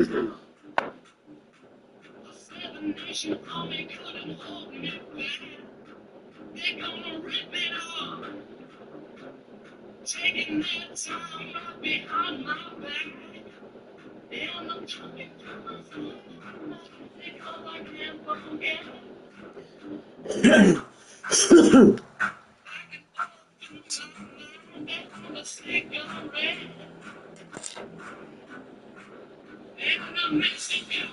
Taking that time right behind my back. And I'm talking to myself. Because I can't forget. I can open time on a cigarette. And I'm missing you.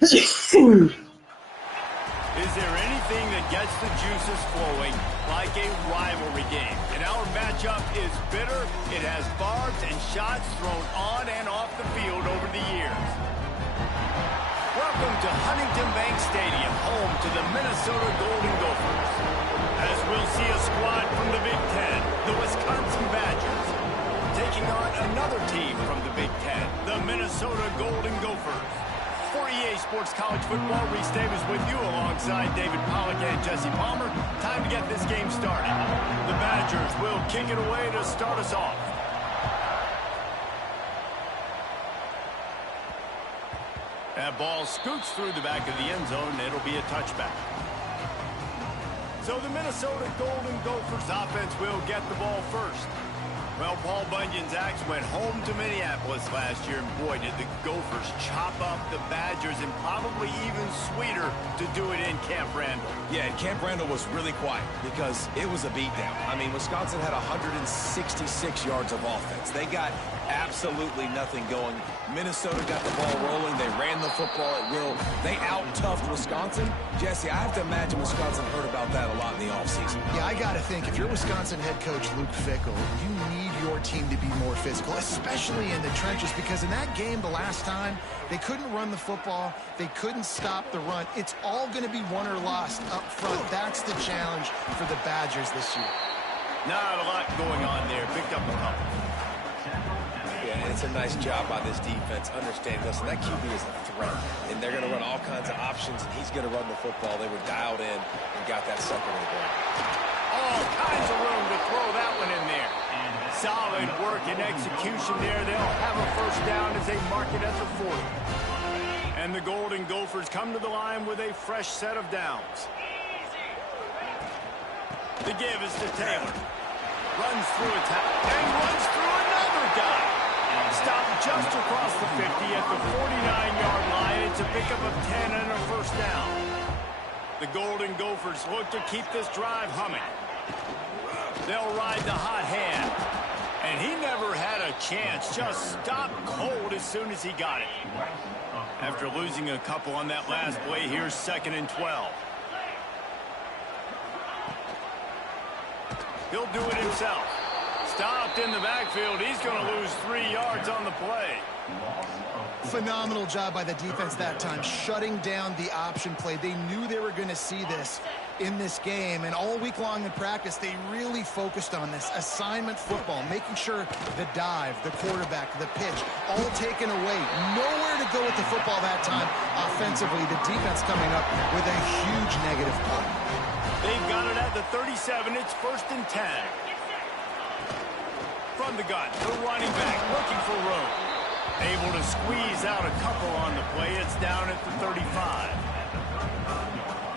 Is there anything that gets the juices flowing like a rivalry game? And our matchup is bitter. It has barbs and shots thrown on and off the field over the years. Welcome to Huntington Bank Stadium, home to the Minnesota Golden Gophers. As we'll see a squad from the Big Ten, the Wisconsin Badgers, taking on another team from the Big Ten, the Minnesota Golden Gophers. For EA Sports College Football, Reese Davis with you alongside David Pollack and Jesse Palmer. Time to get this game started. The Badgers will kick it away to start us off. That ball scoots through the back of the end zone. It'll be a touchback. So the Minnesota Golden Gophers offense will get the ball first. Well, Paul Bunyan's axe went home to Minneapolis last year, and boy, did the Gophers chop up the Badgers, and probably even sweeter to do it in Camp Randall. Yeah, Camp Randall was really quiet because it was a beatdown. I mean, Wisconsin had 166 yards of offense. They got absolutely nothing going. Minnesota got the ball rolling. They ran the football at will. They out-toughed Wisconsin. Jesse, I have to imagine Wisconsin heard about that a lot in the offseason. Yeah, I got to think, if you're Wisconsin head coach Luke Fickell, you need your team to be more physical, especially in the trenches, because in that game the last time, they couldn't run the football. They couldn't stop the run. It's all going to be won or lost up front. That's the challenge for the Badgers this year. Not a lot going on there. Picked up a couple. Yeah, and it's a nice job by this defense. Understand, listen, that QB is a threat, and they're going to run all kinds of options, and he's going to run the football. They were dialed in and got that sucker to the ground. All kinds of room to throw that one in there. Solid work and execution there. They'll have a first down as they mark it at the 40. And the Golden Gophers come to the line with a fresh set of downs. The give is to Taylor. Runs through a tackle and runs through another guy. Stopped just across the 50 at the 49-yard line. It's a pickup of 10 and a first down. The Golden Gophers look to keep this drive humming. They'll ride the hot hand. And he never had a chance. Just stopped cold as soon as he got it. After losing a couple on that last play, here's 2nd and 12. He'll do it himself. Stopped in the backfield. He's going to lose 3 yards on the play. Phenomenal job by the defense that time, shutting down the option play. They knew they were going to see this in this game, and all week long in practice, they really focused on this assignment football, making sure the dive, the quarterback, the pitch, all taken away. Nowhere to go with the football that time. Offensively, the defense coming up with a huge negative play. They've got it at the 37. It's 1st and 10. From the gun, the running back looking for room. Able to squeeze out a couple on the play. It's down at the 35.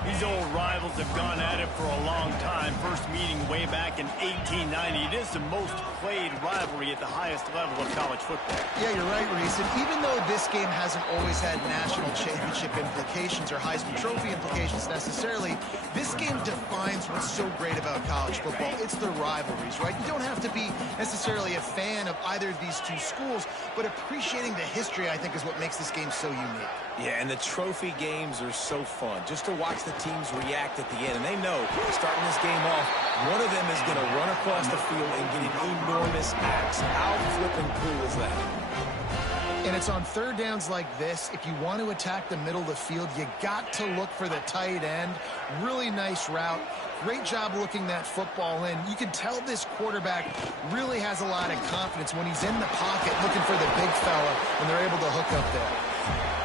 These old rivals have gone at it for a long time. First meeting way back in 1890. It is the most played rivalry at the highest level of college football. Yeah, you're right, Reese. And even though this game hasn't always had national championship implications or Heisman Trophy implications necessarily, this game defines what's so great about college football. It's the rivalries, right? You don't have to be necessarily a fan of either of these two schools, but appreciating the history, I think, is what makes this game so unique. Yeah, and the trophy games are so fun. Just to watch the teams react at the end. And they know, starting this game off, one of them is going to run across the field and get an enormous axe. How flipping cool is that? And it's on third downs like this. If you want to attack the middle of the field, you got to look for the tight end. Really nice route. Great job looking that football in. You can tell this quarterback really has a lot of confidence when he's in the pocket looking for the big fella and they're able to hook up there.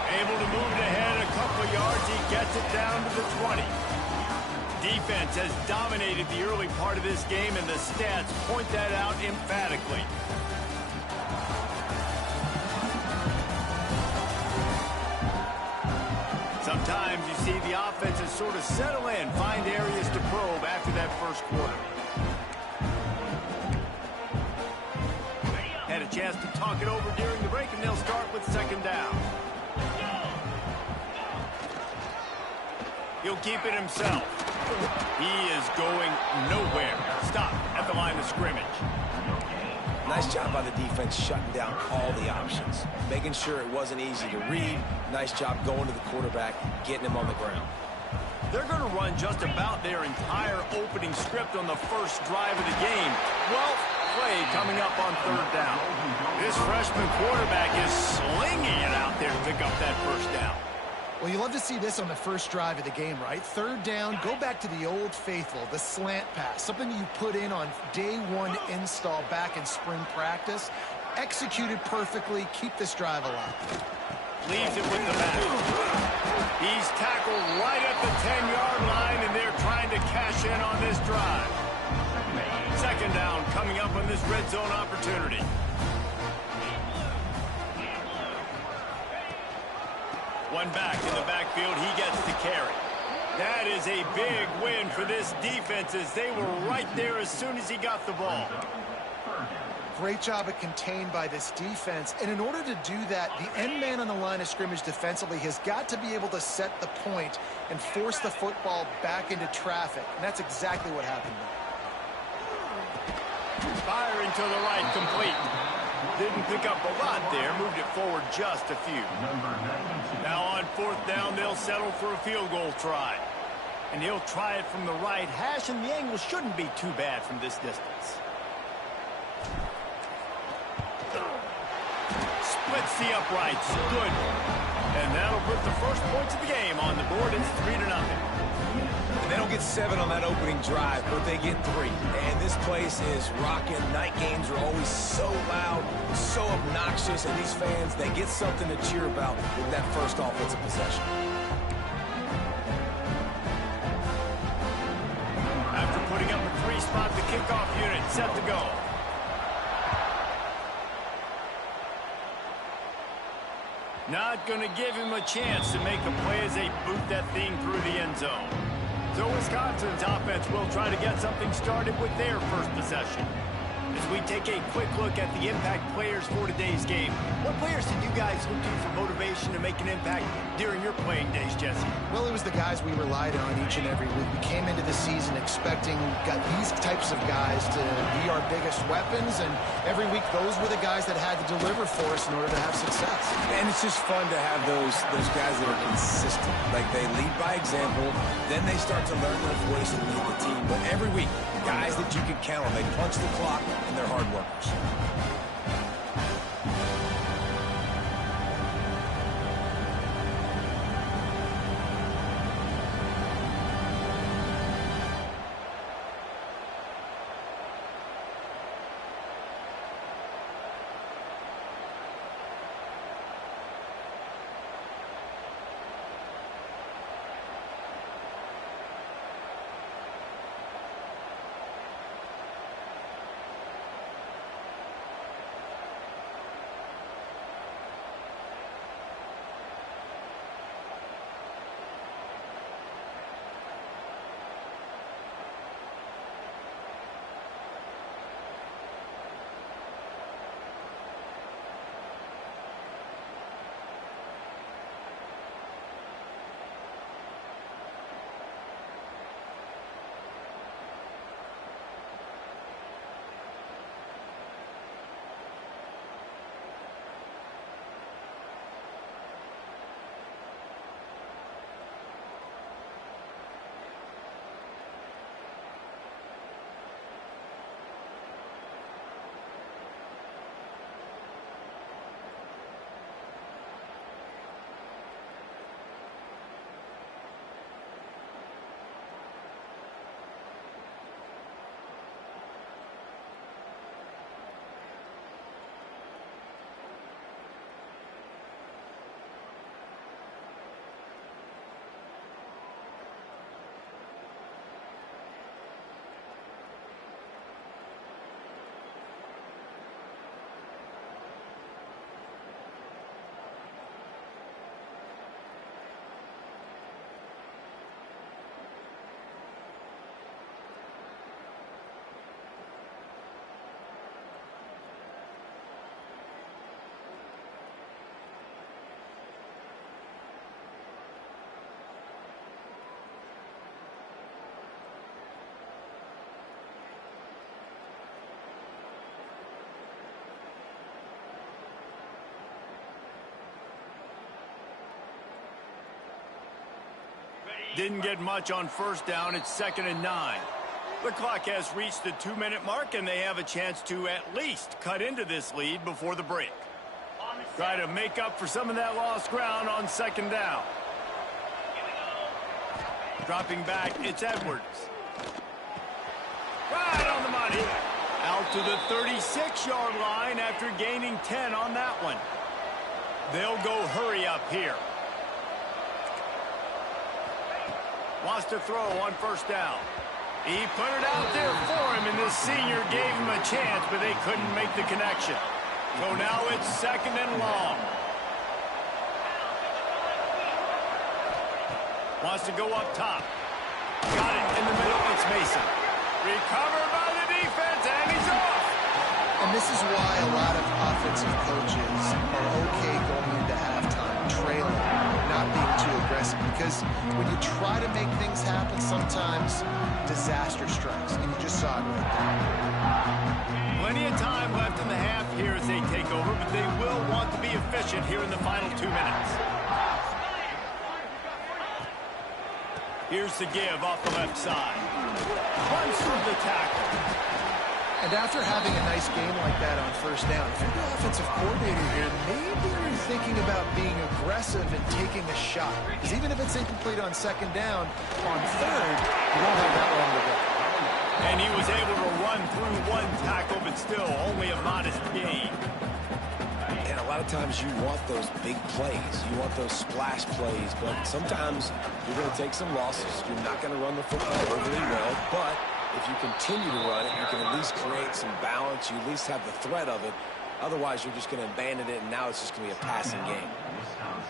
Able to move it ahead a couple of yards. He gets it down to the 20. Defense has dominated the early part of this game, and the stats point that out emphatically. Sometimes you see the offenses sort of settle in, find areas to probe after that first quarter. Had a chance to talk it over during the break, and they'll start with second down. He'll keep it himself. He is going nowhere. Stop at the line of scrimmage. Nice job by the defense shutting down all the options. Making sure it wasn't easy to read. Nice job going to the quarterback, getting him on the ground. They're going to run just about their entire opening script on the first drive of the game. Well played coming up on third down. This freshman quarterback is slinging it out there to pick up that first down. Well, you love to see this on the first drive of the game, right? Third down, go back to the old faithful, the slant pass, something you put in on day one install back in spring practice. Executed perfectly, keep this drive alive. Leaves it with the back. He's tackled right at the 10-yard line, and they're trying to cash in on this drive. Second down coming up on this red zone opportunity. One back in the backfield, he gets to carry. That is a big win for this defense as they were right there as soon as he got the ball. Great job of contained by this defense. And in order to do that, the end man on the line of scrimmage defensively has got to be able to set the point and force the football back into traffic. And that's exactly what happened there. Firing to the right, complete. Didn't pick up a lot there, moved it forward just a few. Now on fourth down, they'll settle for a field goal try. And he'll try it from the right hash, and the angle shouldn't be too bad from this distance. Splits the uprights, good. And that'll put the first points of the game on the board. It's 3-0. And they don't get 7 on that opening drive, but they get 3. And this place is rocking. Night games are always so loud, so obnoxious, and these fans, they get something to cheer about with that first offensive possession. After putting up a 3-spot, the kickoff unit set to go. Not going to give him a chance to make a play as they boot that thing through the end zone. So Wisconsin's offense will try to get something started with their first possession. As we take a quick look at the impact players for today's game, what players did you guys look to for motivation to make an impact during your playing days, Jesse? Well, it was the guys we relied on each and every week. We came into the season expecting these types of guys to be our biggest weapons, and every week those were the guys that had to deliver for us in order to have success. And it's just fun to have those guys that are consistent. Like, they lead by example, then they start to learn their voice and lead the team. But every week, guys that you can count on, they punch the clock, and they're hard workers. Didn't get much on first down. It's 2nd and 9. The clock has reached the 2-minute mark, and they have a chance to at least cut into this lead before the break. Try to make up for some of that lost ground on 2nd down. Dropping back, it's Edwards. Right on the money. Out to the 36-yard line after gaining 10 on that one. They'll go hurry up here. Wants to throw on first down. He put it out there for him, and this senior gave him a chance, but they couldn't make the connection. So now it's 2nd and long. Wants to go up top. Got it in the middle. It's Mason. Recovered by the defense, and he's off. And this is why a lot of offensive coaches are okay going into halftime, trailing, not being too aggressive. Because when you try to make things happen, sometimes disaster strikes. And you just saw it right there. Plenty of time left in the half here as they take over, but they will want to be efficient here in the final 2 minutes. Here's the give off the left side. Runs through the tackle. And after having a nice game like that on first down, if you're the offensive coordinator here, maybe you're thinking about being aggressive and taking a shot. Because even if it's incomplete on 2nd down, on 3rd, you won't have that long to go. And he was able to run through one tackle, but still only a modest gain. And a lot of times you want those big plays. You want those splash plays. But sometimes you're going to take some losses. You're not going to run the football overly well. But if you continue to run it, you can at least create some balance. You at least have the threat of it. Otherwise, you're just going to abandon it, and now it's just going to be a passing game.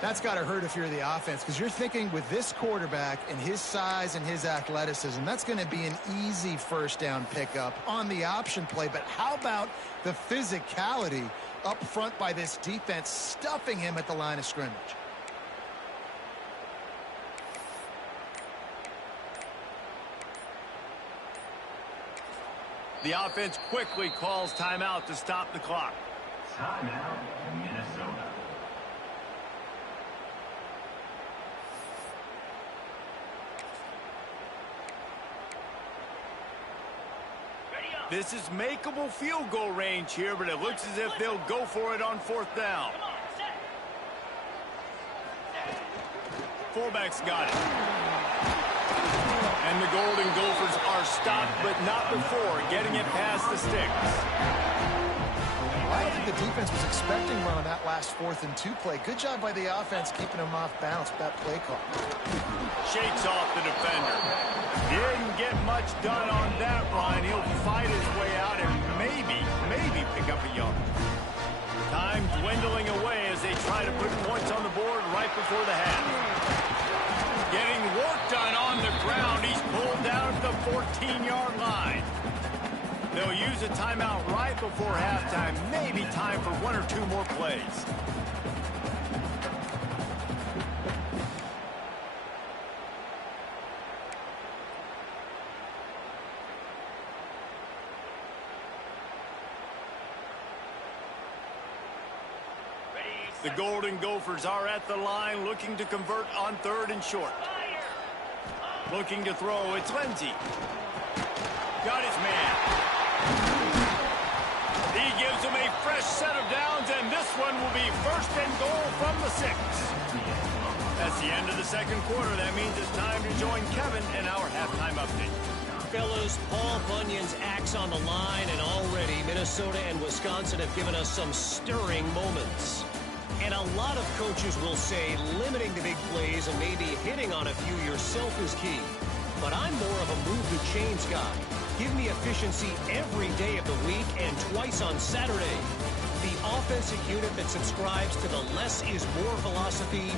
That's got to hurt if you're the offense, because you're thinking with this quarterback and his size and his athleticism, that's going to be an easy first down pickup on the option play. But how about the physicality up front by this defense, stuffing him at the line of scrimmage? The offense quickly calls timeout to stop the clock. Timeout, Minnesota. This is makeable field goal range here, but it looks as if they'll go for it on 4th down. Fullback's got it. And the Golden Gophers are stopped, but not before getting it past the sticks. I don't think the defense was expecting one on that last 4th and 2 play. Good job by the offense keeping them off balance with that play call. Shakes off the defender. Didn't get much done on that run. He'll fight his way out and maybe pick up a yard. Time dwindling away as they try to put points on the board right before the half. Getting work done on the ground. He's pulled down at the 14-yard line. They'll use a timeout right before halftime. Maybe time for 1 or 2 more plays. The Golden Gophers are at the line looking to convert on 3rd and short. Looking to throw, it's Lindsey. Got his man. He gives him a fresh set of downs, and this one will be 1st and goal from the 6. That's the end of the 2nd quarter. That means it's time to join Kevin in our halftime update. Fellas, Paul Bunyan's axe on the line, and already Minnesota and Wisconsin have given us some stirring moments. And a lot of coaches will say limiting the big plays and maybe hitting on a few yourself is key. But I'm more of a move the chains guy. Give me efficiency every day of the week and twice on Saturday. The offensive unit that subscribes to the less is more philosophy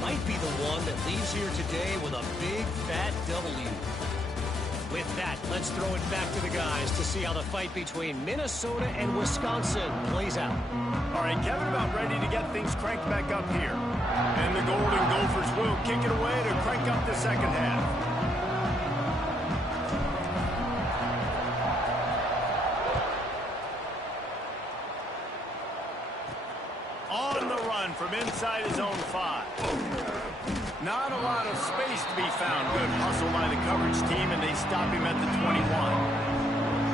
might be the one that leaves here today with a big fat W. With that, let's throw it back to the guys to see how the fight between Minnesota and Wisconsin plays out. All right, Kevin, about ready to get things cranked back up here. And the Golden Gophers will kick it away to crank up the 2nd half. On the run from inside his own 5. Not a lot of space to be found. Good hustle by the coverage team, and they stop him at the 21.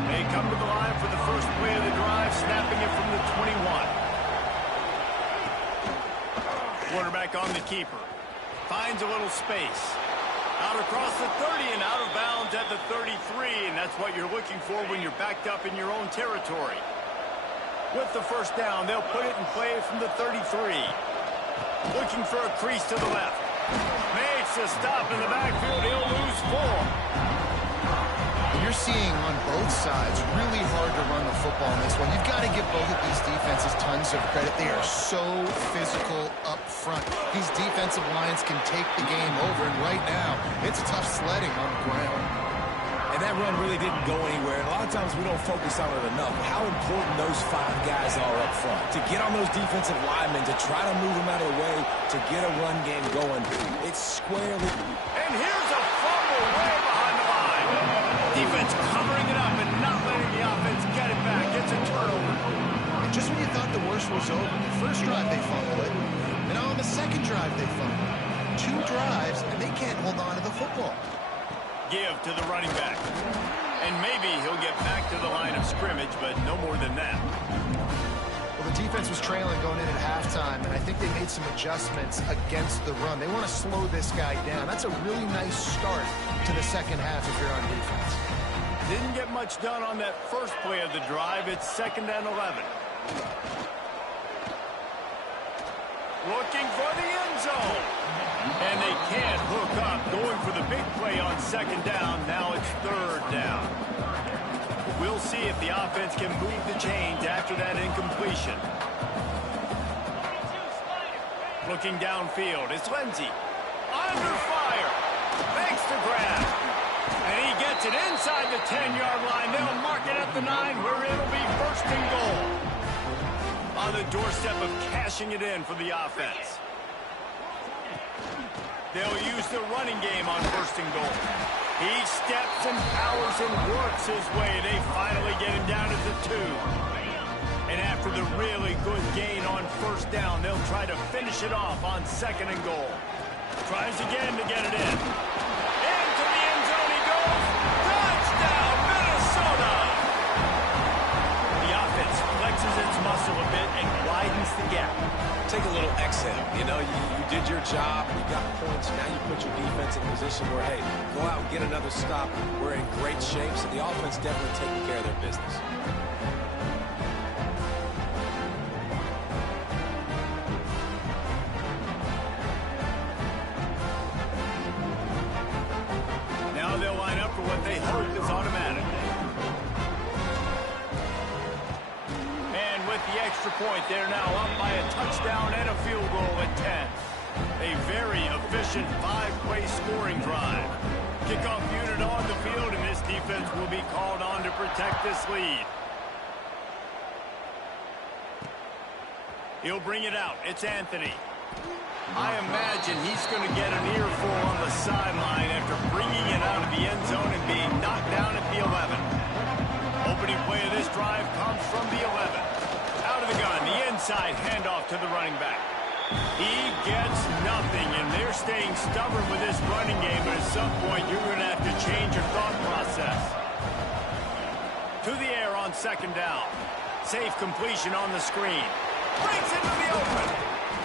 They come to the line for the first play of the drive, snapping it from the 21. Quarterback on the keeper. Finds a little space. Out across the 30 and out of bounds at the 33, and that's what you're looking for when you're backed up in your own territory. With the first down, they'll put it in play from the 33. Looking for a crease to the left. Makes a stop in the backfield. He'll lose 4. You're seeing on both sides really hard to run the football in this one. You've got to give both of these defenses tons of credit. They are so physical up front. These defensive lines can take the game over, and right now, it's tough sledding on the ground. And that run really didn't go anywhere. And a lot of times we don't focus on it enough. How important those 5 guys are up front. To get on those defensive linemen, to try to move them out of the way, to get a run game going. It's squarely. And here's a fumble way behind the line. Defense covering it up and not letting the offense get it back. It's a turnover. And just when you thought the worst was over, the first drive they fumbled it. And on the second drive they fumbled. 2 drives, and they can't hold on to the football. Give to the running back. And maybe he'll get back to the line of scrimmage, but no more than that. Well, the defense was trailing going in at halftime, and I think they made some adjustments against the run. They want to slow this guy down. That's a really nice start to the second half if you're on defense. Didn't get much done on that first play of the drive. It's 2nd and 11. Looking for the end zone. And they can't hook up. Going for the big play on 2nd down. Now it's 3rd down. We'll see if the offense can move the chains after that incompletion. Looking downfield. It's Lindsey. Under fire. Makes the grab. And he gets it inside the 10-yard line. They'll mark it at the 9 where it'll be 1st and goal. On the doorstep of cashing it in for the offense. They'll use the running game on 1st and goal. He steps and powers and works his way. They finally get him down to the 2. And after the really good gain on 1st down, they'll try to finish it off on 2nd and goal. Tries again to get it in. Into the end zone he goes. Touchdown, Minnesota! The offense flexes its muscle a bit and widens the gap. Take a little exhale. You know, you did your job. You got points. Now you put your defense in a position where, hey, go out and get another stop. We're in great shape, so the offense definitely taking care of their business. Now they'll line up for what they hope is automatic. The extra point, they're now up by a touchdown and a field goal at 10. A very efficient 5-play scoring drive. Kickoff unit on the field, and this defense will be called on to protect this lead. He'll bring it out. It's Anthony. I imagine he's going to get an earful on the sideline after bringing it out of the end zone and being knocked down at the 11. Opening play of this drive comes from the 11. Out of the gun, the inside handoff to the running back. He gets nothing, and they're staying stubborn with this running game, but at some point you're going to have to change your thought process. To the air on 2nd down. Safe completion on the screen. Breaks into the open.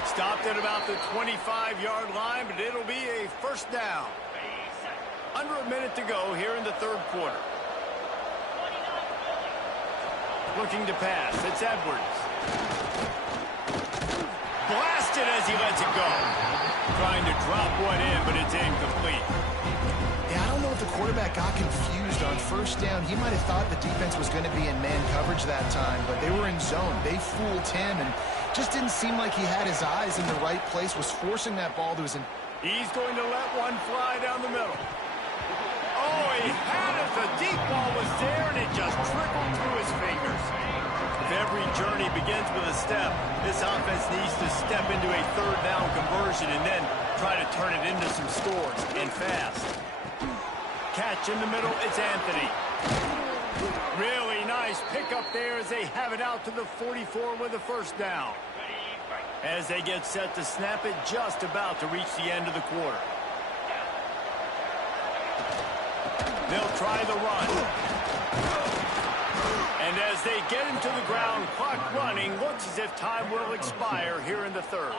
Stopped at about the 25-yard line, but it'll be a 1st down. Under a minute to go here in the 3rd quarter. Looking to pass. It's Edwards. Blasted as he lets it go. Trying to drop one in, but it's incomplete. Yeah, I don't know if the quarterback got confused on 1st down. He might have thought the defense was going to be in man coverage that time, but they were in zone. They fooled him, and just didn't seem like he had his eyes in the right place, was forcing that ball to his... He's going to let one fly down the middle. Oh, he had it. The deep ball was there, and it just trickled through his fingers. If every journey begins with a step, this offense needs to step into a 3rd down conversion and then try to turn it into some scores, and fast. Catch in the middle, it's Anthony. Really nice pickup there as they have it out to the 44 with a 1st down. as they get set to snap it just about to reach the end of the quarter. They'll try the run. And as they get into the ground, clock running, looks as if time will expire here in the third.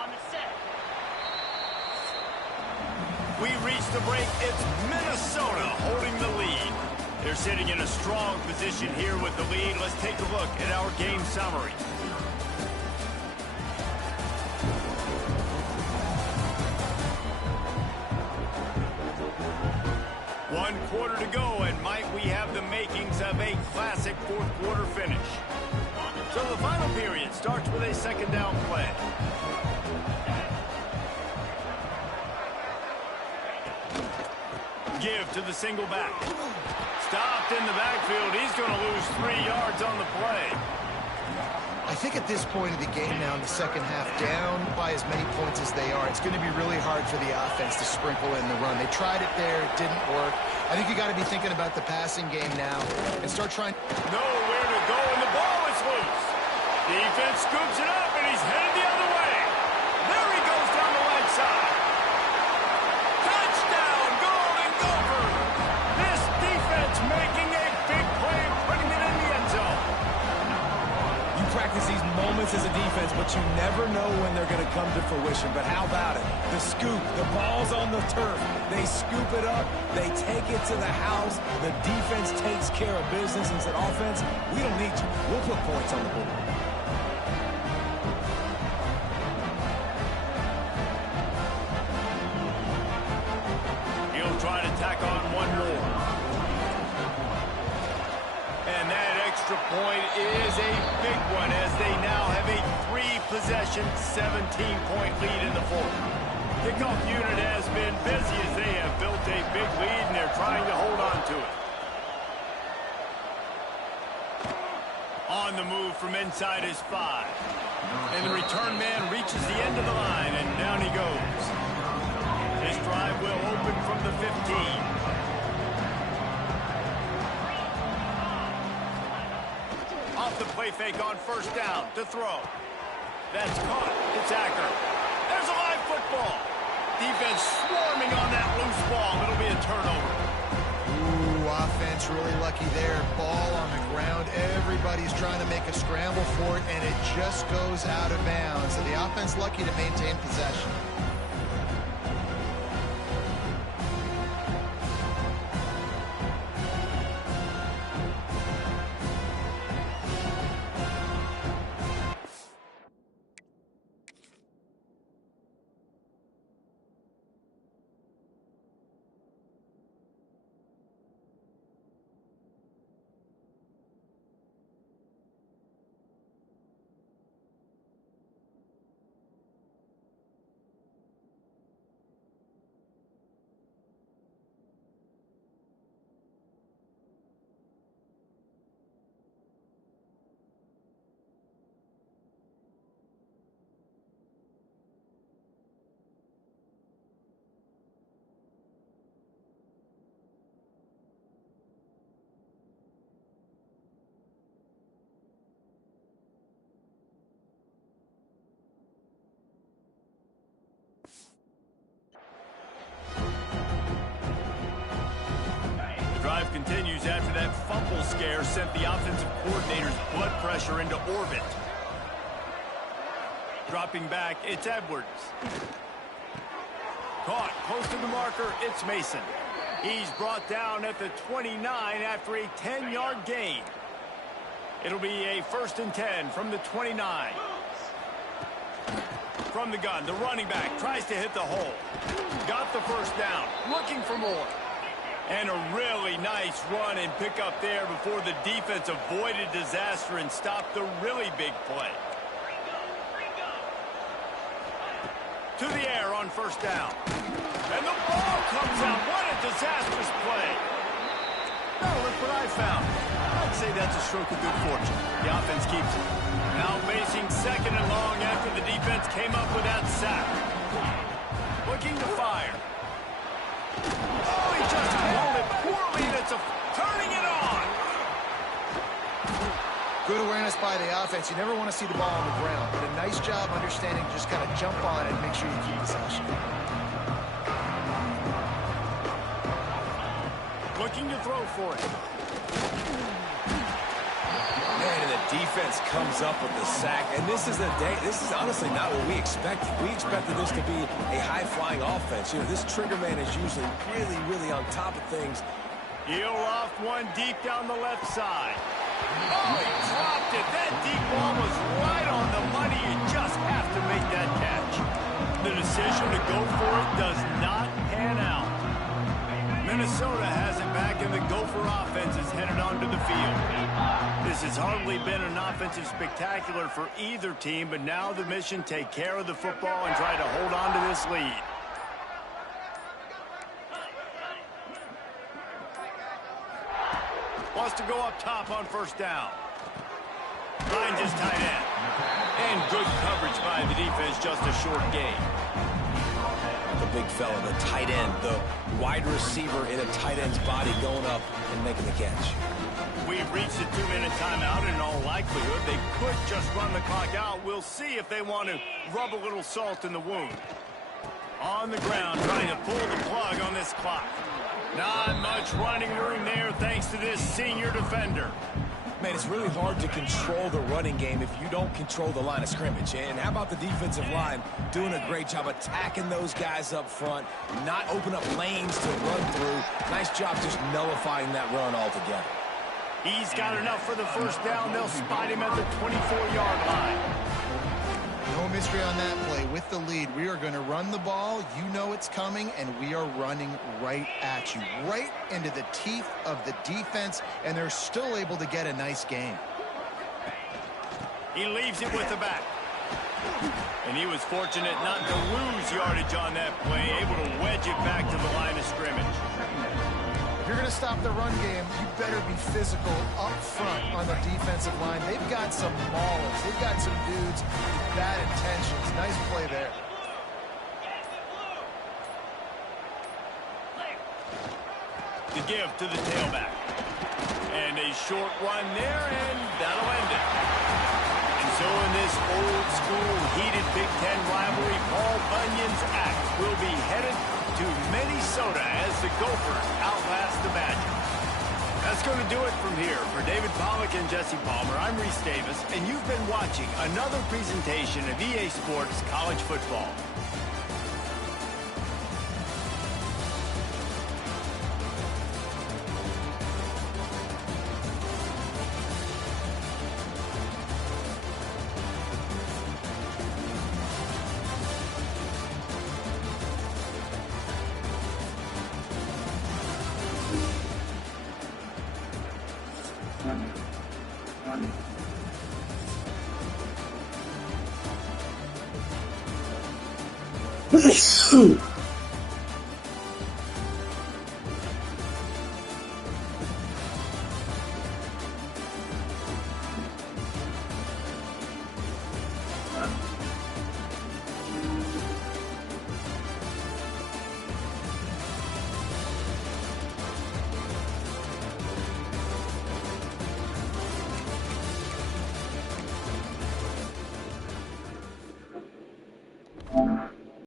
We reach the break. It's Minnesota holding the lead. They're sitting in a strong position here with the lead. Let's take a look at our game summary. One quarter to go, and might we have the makings of a classic fourth quarter finish. So the final period starts with a second down play. Give to the single back. Stopped in the backfield. He's going to lose 3 yards on the play. I think at this point of the game now in the second half, down by as many points as they are, it's going to be really hard for the offense to sprinkle in the run. They tried it there. It didn't work. I think you got to be thinking about the passing game now and start trying. Nowhere to go, and the ball is loose. Defense scoops it up, and he's headed the other way. There he goes down the right side. Touchdown, Golden Gophers. This defense making a big play and putting it in the end zone. You practice these moments as a defense, but you never know when they're going to come to fruition. But how about it? The scoop, the ball's on the turf. They scoop it up. They take it to the house. The defense takes care of business and said, offense, we don't need you. We'll put points on the board. He'll try to tack on one more. And that extra point is a big one as they now have a 3-possession, 17-point lead in the fourth. Kickoff unit has been busy as they have built a big lead and they're trying to hold on to it. On the move from inside his 5. And the return man reaches the end of the line and down he goes. This drive will open from the 15. Off the play fake on first down to throw. That's caught. It's accurate. There's a live football. Defense swarming on that loose ball. It'll be a turnover. Ooh, offense really lucky there. Ball on the ground. Everybody's trying to make a scramble for it, and it just goes out of bounds. So the offense lucky to maintain possession. Drive continues after that fumble scare sent the offensive coordinator's blood pressure into orbit. Dropping back, it's Edwards. Caught close to the marker, it's Mason. He's brought down at the 29 after a 10-yard gain. It'll be a 1st and 10 from the 29. From the gun, the running back tries to hit the hole. Got the first down, looking for more. And a really nice run and pick up there before the defense avoided disaster and stopped the really big play. To the air on first down. And the ball comes out. What a disastrous play. Now look what I found. I'd say that's a stroke of good fortune. The offense keeps it. Now facing second and long after the defense came up with that sack. Looking to fire. Oh, he just handled it poorly. That's turning it on. Good awareness by the offense. You never want to see the ball on the ground, but a nice job understanding to just kind of jump on it and make sure you keep possession. Looking to throw for it. Man, and the defense comes up with the sack. And this is honestly not what we expected. We expected this to be a high-flying offense. You know, this trigger man is usually really, really on top of things. He'll off one deep down the left side. Oh, he dropped it. That deep ball was right on the money. You just have to make that catch. The decision to go for it does not pan out. Minnesota has it back, and the Gopher offense is headed onto the field. This has hardly been an offensive spectacular for either team, but now the mission: take care of the football and try to hold on to this lead. Wants to go up top on first down. Finds his tight end. And good coverage by the defense, just a short gain. The big fella, the tight end, the wide receiver in a tight end's body going up and making the catch. We've reached the 2-minute timeout, and in all likelihood, they could just run the clock out. We'll see if they want to rub a little salt in the wound. On the ground, trying to pull the plug on this clock. Not much running room there thanks to this senior defender. Man, it's really hard to control the running game if you don't control the line of scrimmage. And how about the defensive line doing a great job attacking those guys up front, not open up lanes to run through. Nice job just nullifying that run altogether. He's got enough for the first down. They'll spot him at the 24-yard line. No mystery on that play. With the lead, we are going to run the ball. You know it's coming, and we are running right at you, right into the teeth of the defense, and they're still able to get a nice gain. He leaves it with the back. And he was fortunate not to lose yardage on that play, able to wedge it back to the line of scrimmage. If you're going to stop the run game, you better be physical up front on the defensive line. They've got some maulers. They've got some dudes with bad intentions. Nice play there. The give to the tailback. And a short run there, and that'll end it. And so in this old-school, heated Big Ten rivalry, Paul Bunyan's act will be headed to Minnesota as the Gophers outlast the Badgers. That's going to do it from here. For David Pollack and Jesse Palmer, I'm Reese Davis, and you've been watching another presentation of EA Sports College Football. Ooh.